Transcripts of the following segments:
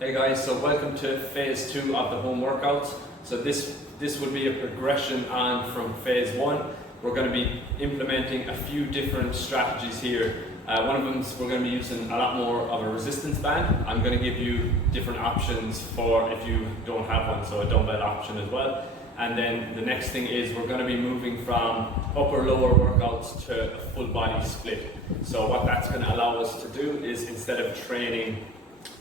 Hey guys, so welcome to phase 2 of the home workouts. So this will be a progression on from phase 1. We're going to be implementing a few different strategies here. One of them is we're going to be using a lot more of a resistance band. I'm going to give you different options for if you don't have one, so a dumbbell option as well. And then the next thing is we're going to be moving from upper lower workouts to a full body split. So what that's going to allow us to do is, instead of training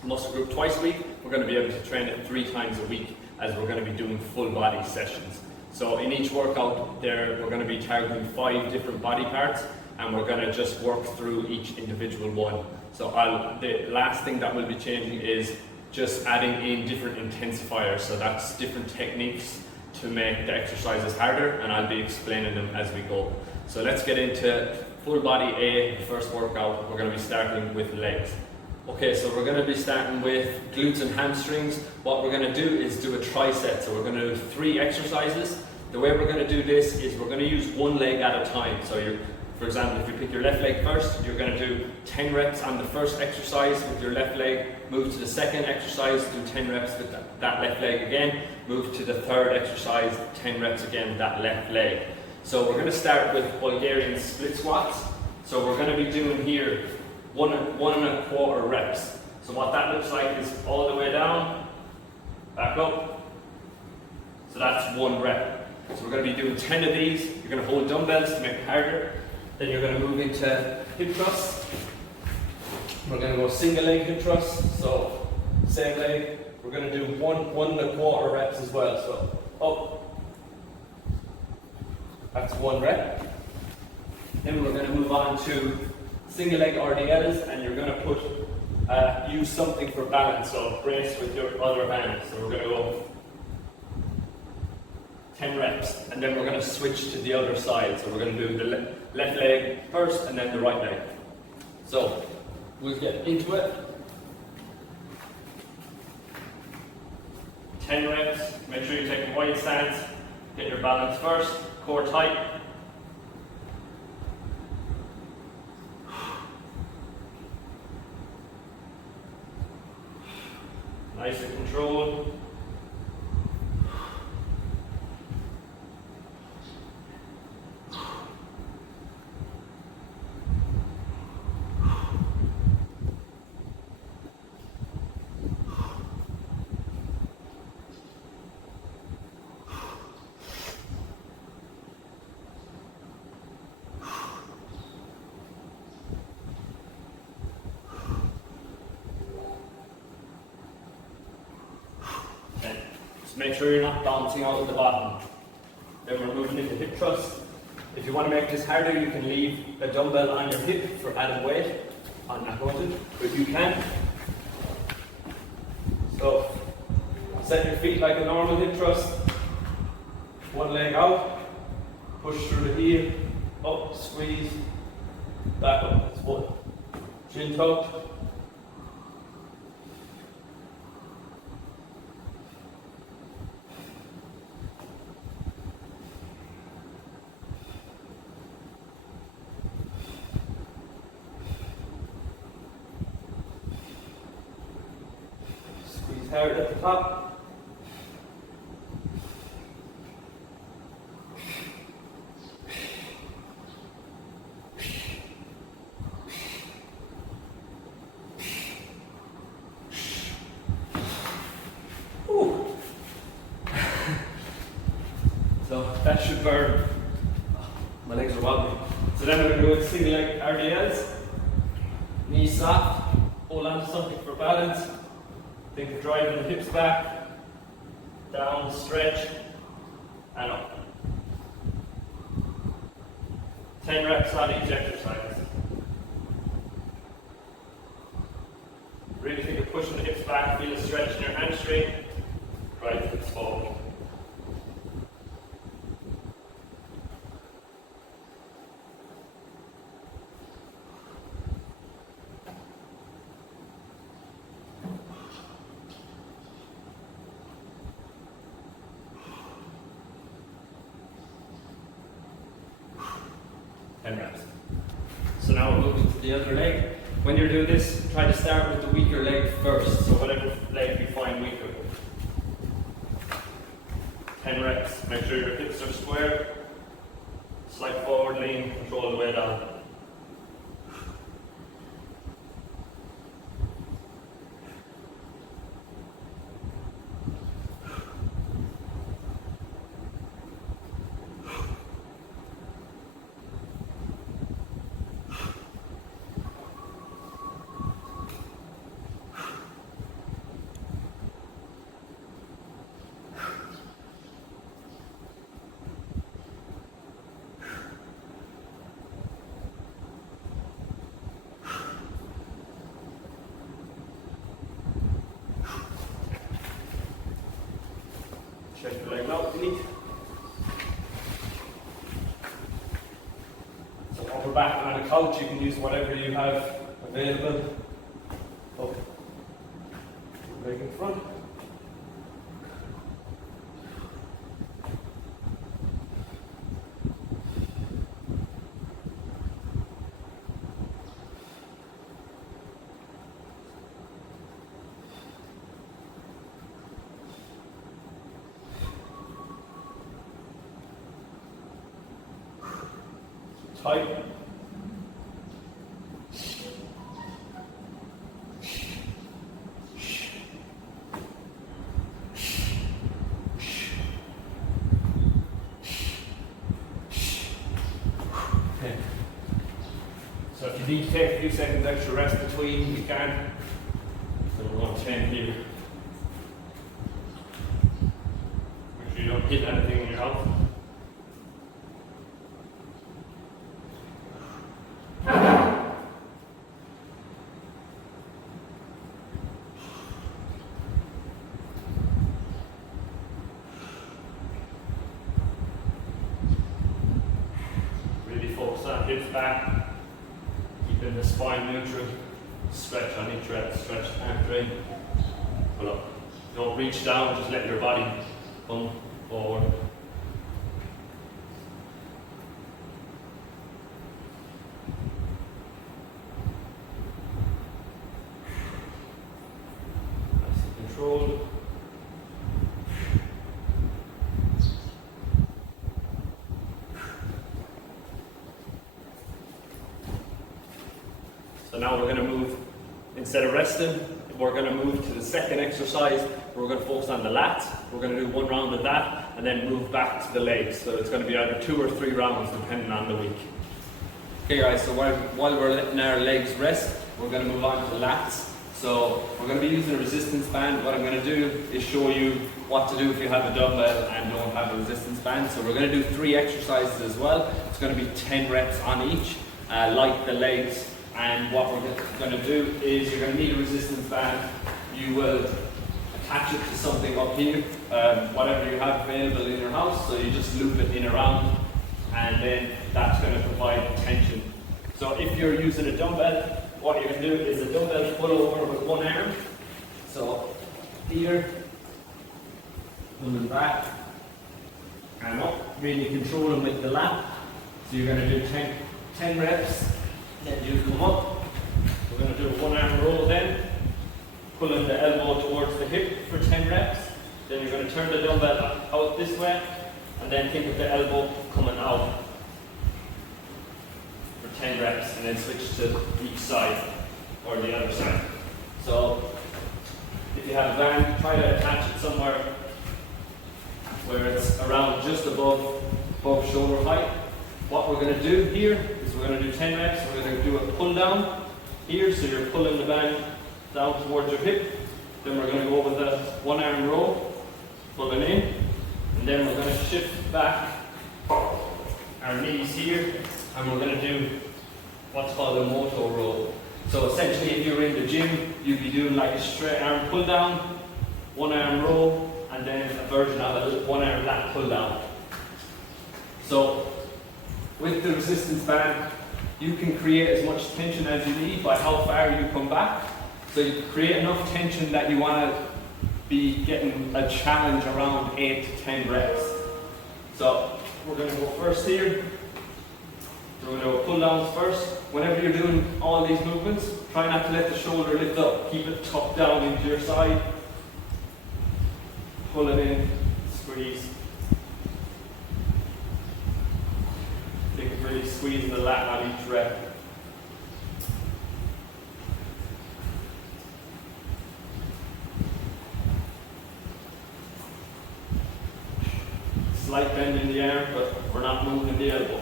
muscle group twice a week, we're going to be able to train it 3 times a week, as we're going to be doing full body sessions. So in each workout there, we're going to be targeting 5 different body parts, and we're going to just work through each individual one. So the last thing that we'll be changing is just adding in different intensifiers. So that's different techniques to make the exercises harder, and I'll be explaining them as we go. So let's get into full body A, the first workout. We're going to be starting with legs. Okay, so we're going to be starting with glutes and hamstrings. What we're going to do is do a tricep. So we're going to do 3 exercises. The way we're going to do this is we're going to use one leg at a time. So for example, if you pick your left leg first, you're going to do 10 reps on the first exercise with your left leg, move to the second exercise, do 10 reps with that left leg again, move to the third exercise, 10 reps again with that left leg. So we're going to start with Bulgarian split squats. So we're going to be doing here 1 1/4 reps. So what that looks like is all the way down, back up. So that's 1 rep. So we're going to be doing 10 of these. You're going to hold dumbbells to make it harder. Then you're going to move into hip thrusts. We're going to go single leg hip thrusts. So same leg. We're going to do 1 1/4 reps as well. So up. That's 1 rep. Then we're going to move on to single leg RDLs, and you're going to put use something for balance. So brace with your other hand. So we're going to go 10 reps, and then we're going to switch to the other side. So we're going to do the left leg first and then the right leg. So we'll get into it. 10 reps. Make sure you take a wide stance. Get your balance first. Core tight. Nice and controlled. Make sure you're not bouncing out at the bottom. Then we're moving into hip thrust. If you want to make this harder, you can leave a dumbbell on your hip for added weight. I'm not going to, but you can. So set your feet like a normal hip thrust. 1 leg out, push through the heel, up, squeeze, back up. That's 1. Chin tucked. Hard at the top. So that should burn. My legs are wobbly. So then we're going to go with single leg RDLs. Knees soft. Hold on to something for balance. Think of driving the hips back, down, stretch, and up. 10 reps on each exercise. Really think of pushing the hips back, feel a stretch in your hamstring, drive the hips forward. Reps. So now we're moving to the other leg. When you're doing this, try to start with the weaker leg first. So whatever leg Make sure your hips are square. Slight forward lean, control the way down. Check your leg out, beneath. So upper back on a couch, you can use whatever you have available. Up, leg in front. Tight. Okay. So if you need to take a few seconds extra rest between, you can. So we're on 10 here. Make sure you don't hit anything in your health. Hips back, keeping the spine neutral, stretch on each rep, stretch and drain. Pull up. Don't reach down, just let your body come forward. Nice and controlled. So now we're going to move, instead of resting, we're going to move to the second exercise. We're going to focus on the lats. We're going to do one round of that and then move back to the legs. So it's going to be either 2 or 3 rounds depending on the week. Okay guys, so while we're letting our legs rest, we're going to move on to the lats. So we're going to be using a resistance band. What I'm going to do is show you what to do if you have a dumbbell and don't have a resistance band. So we're going to do 3 exercises as well. It's going to be 10 reps on each, like the legs. And what we're going to do is you're going to need a resistance band. You will attach it to something up here, whatever you have available in your house. So you just loop it in around, and then that's going to provide tension. So if you're using a dumbbell, what you can do is a dumbbell pull over with one arm. So here, pulling back and up, really controlling with the lat. So you're going to do 10 reps. Then you come up. We're going to do a 1 arm roll then, pulling the elbow towards the hip for 10 reps. Then you're going to turn the dumbbell out this way, and then think of the elbow coming out for 10 reps, and then switch to each side or the other side. So if you have a band, try to attach it somewhere where it's around just above shoulder height. What we're going to do here is we're going to do 10 reps. We're going to do a pull down here, so you're pulling the band down towards your hip. Then we're going to go with a 1 arm roll, pulling in, and then we're going to shift back our knees here, and we're going to do what's called a moto roll. So essentially, if you're in the gym, you'd be doing like a straight arm pull down, 1 arm roll, and then a version of a 1 arm lat pull down. So with the resistance band, you can create as much tension as you need by how far you come back. So you create enough tension that you want to be getting a challenge around 8 to 10 reps. So we're going to go first here. We're going to do pull downs first. Whenever you're doing all these movements, try not to let the shoulder lift up. Keep it tucked down into your side. Pull it in, squeeze, really squeezing the lat on each rep. Slight bend in the arm, but we're not moving the elbow.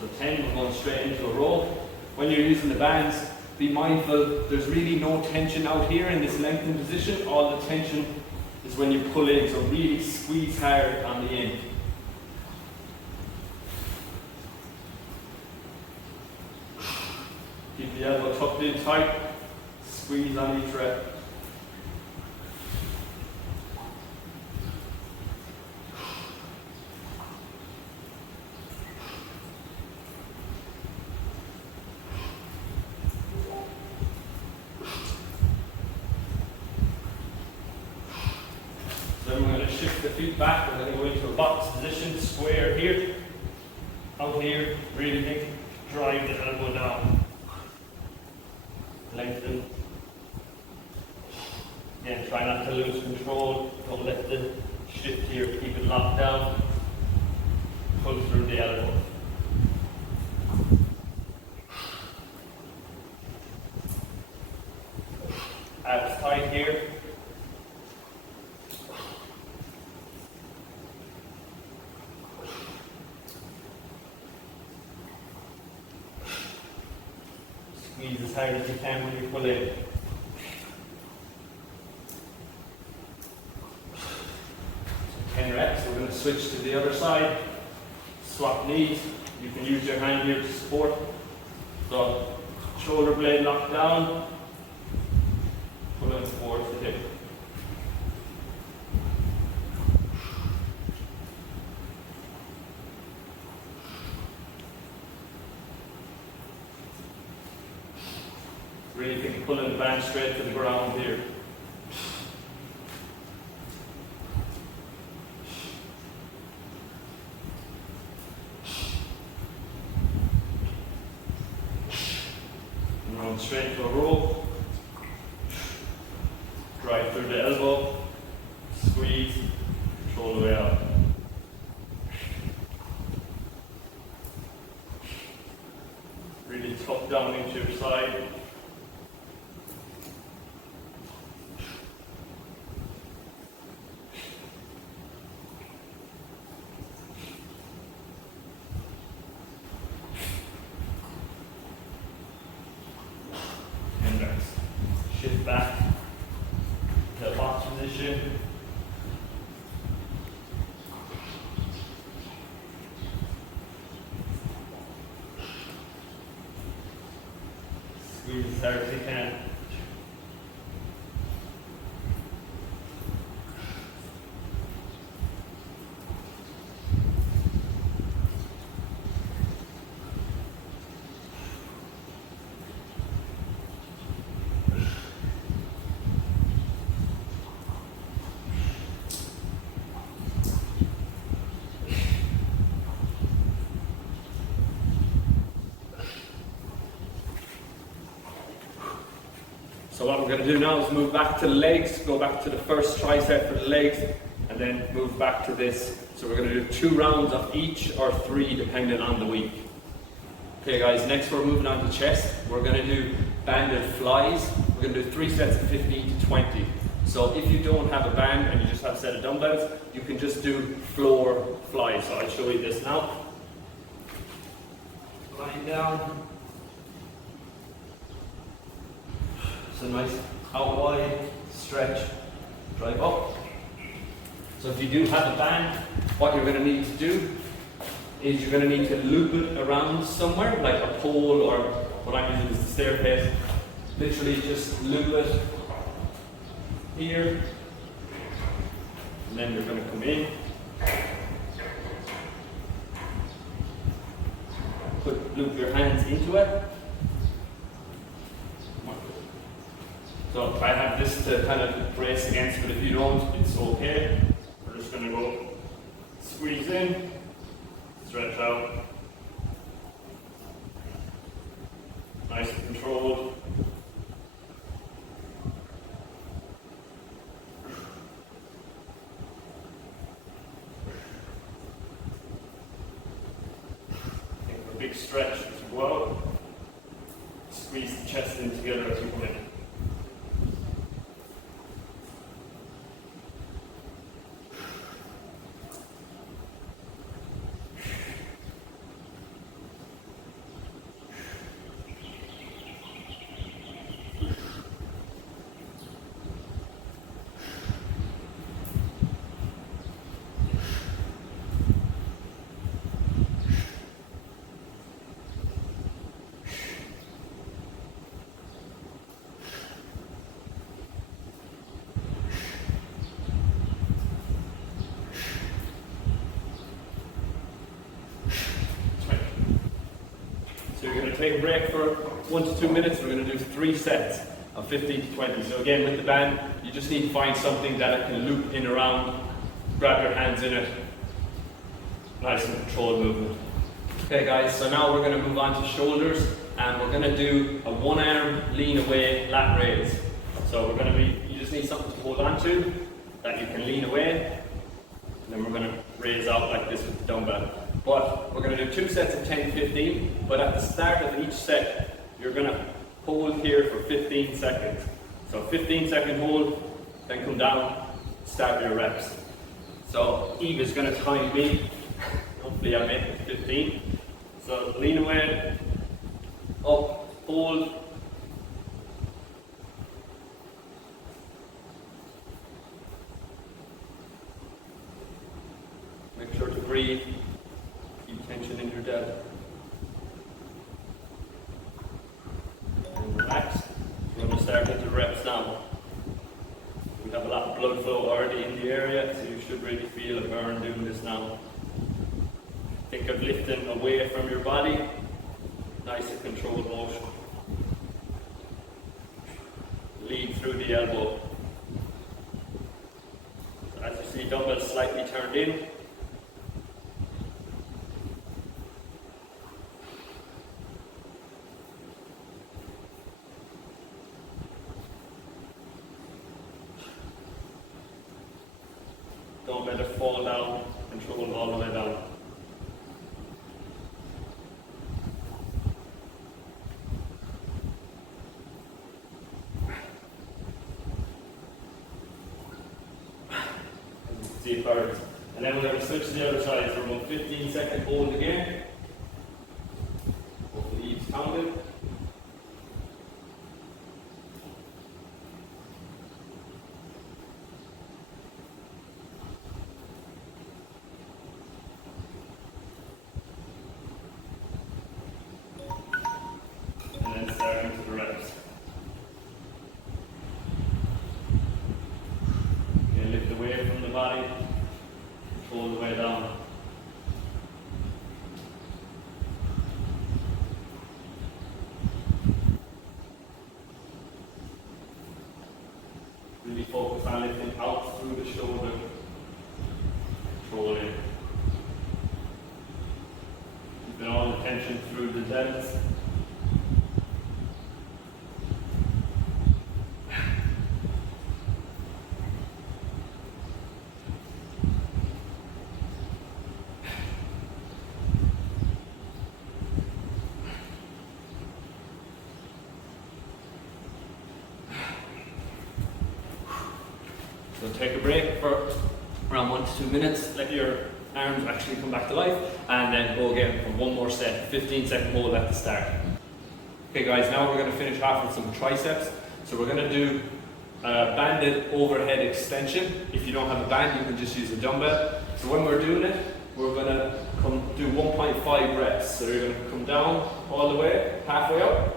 So 10, we're going straight into a roll. When you're using the bands, be mindful, there's really no tension out here in this lengthened position. All the tension is when you pull in, so really squeeze hard on the end. Keep the elbow tucked in tight, squeeze on each rep. Then we're going to shift the feet back. We're going to go into a box position, square here, out here, really think, drive the elbow down. Lengthen. Again, try not to lose control. Don't let the shift here, keep it locked down. Pull through the elbow. Abs tight here. Squeeze as hard as you can when you pull in. So 10 reps, we're going to switch to the other side. Swap knees. You can use your hand here to support. So shoulder blade locked down. Pull in towards the hip. Really think pulling the band straight to the ground here. And roll straight to a roll. Drive through the elbow. Squeeze. Control the way out. Really tuck down into your side. Shift back to a box position. Squeeze as hard as you can. So what we're going to do now is move back to the legs, go back to the first tricep for the legs, and then move back to this. So we're going to do 2 rounds of each, or 3 depending on the week. Okay guys, next we're moving on to chest. We're going to do banded flies. We're going to do 3 sets of 15 to 20. So if you don't have a band and you just have a set of dumbbells, you can just do floor flies. So I'll show you this now. Lying down. So nice out wide, stretch, drive up. So if you do have a band, what you're going to need to do is you're going to need to loop it around somewhere, like a pole, or what I'm using is the staircase. Literally just loop it here, and then you're going to come in. Loop your hands into it. So I have this to kind of brace against, but if you don't, it's okay. We're just going to go squeeze in, stretch out, Nice and controlled. Take a big stretch as you go out. Squeeze the chest in together as you come in. So you're going to take a break for 1 to 2 minutes. We're going to do 3 sets of 15 to 20. So again, with the band, you just need to find something that it can loop in around, grab your hands in it. Nice and controlled movement. Okay guys, so now we're going to move on to shoulders, and we're going to do a 1-arm lean away lat raise. So we're going to you just need something to hold on to that you can lean away, and then we're going to raise out like this with the dumbbell. But we're going to do 2 sets of 10, 15, but at the start of each set, you're going to hold here for 15 seconds. So 15-second hold, then come down, start your reps. So Eve is going to time me. Hopefully I make it 15. So lean away, up, hold. Make sure to breathe. Keep tension in your delta. And relax. We're going to start into reps now. We have a lot of blood flow already in the area, so you should really feel a burn doing this now. Think of lifting away from your body. Nice and controlled motion. Lead through the elbow. So as you see, dumbbells slightly turned in. Don't let it fall down, control all the way down. See it first. And then we're going to switch to the other side for about 15-second hold again. Hopefully each counted. And then start into the reps. Okay, lift away from the body, control the way down. Really focus on lifting out through the shoulder, controlling. Keeping all the tension through the delts. So take a break for around 1 to 2 minutes, let your arms actually come back to life, and then go again for one more set, 15-second hold at the start. Okay guys, now we're going to finish off with some triceps. So we're going to do a banded overhead extension. If you don't have a band, you can just use a dumbbell. So when we're doing it, we're going to do 1.5 reps. So you're going to come down all the way, halfway up,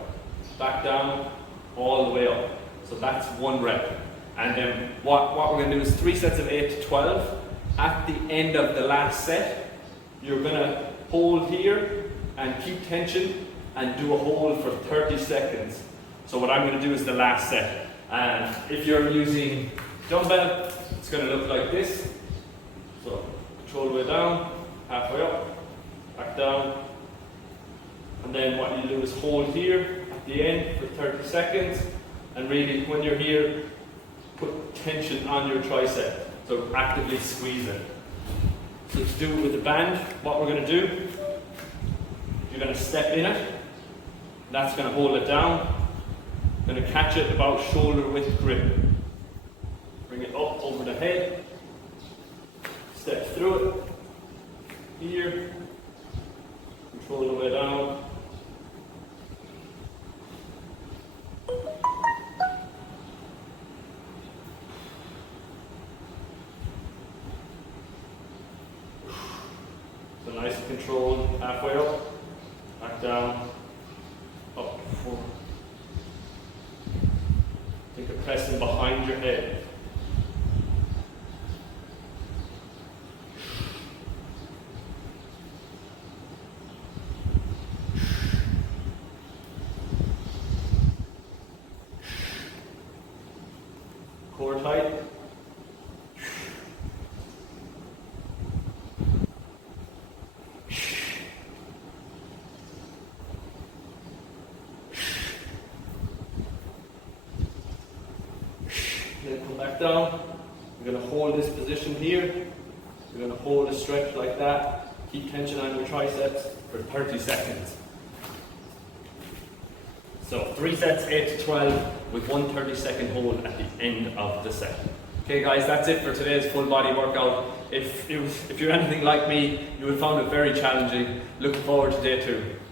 back down, all the way up. So that's 1 rep. And then what we're going to do is 3 sets of 8 to 12. At the end of the last set, you're going to hold here and keep tension and do a hold for 30 seconds. So what I'm going to do is the last set. And if you're using dumbbell, it's going to look like this. So control the way down, halfway up, back down. And then what you do is hold here the end for 30 seconds. And really, when you're here, put tension on your tricep. So actively squeeze it. So to do it with the band, what we're going to do, you're going to step in it. That's going to hold it down. Going to catch it about shoulder width grip. Bring it up over the head. Step through it. Here. Control the way down. So nice and controlled, halfway up, back down, up, forward. Think of pressing behind your head. Core tight. Then come back down. You're going to hold this position here. You're going to hold a stretch like that. Keep tension on your triceps for 30 seconds. So 3 sets, 8 to 12, with 1 30-second hold at the end of the set. Okay guys, that's it for today's full body workout. If you're anything like me, you will find it very challenging. Looking forward to day 2.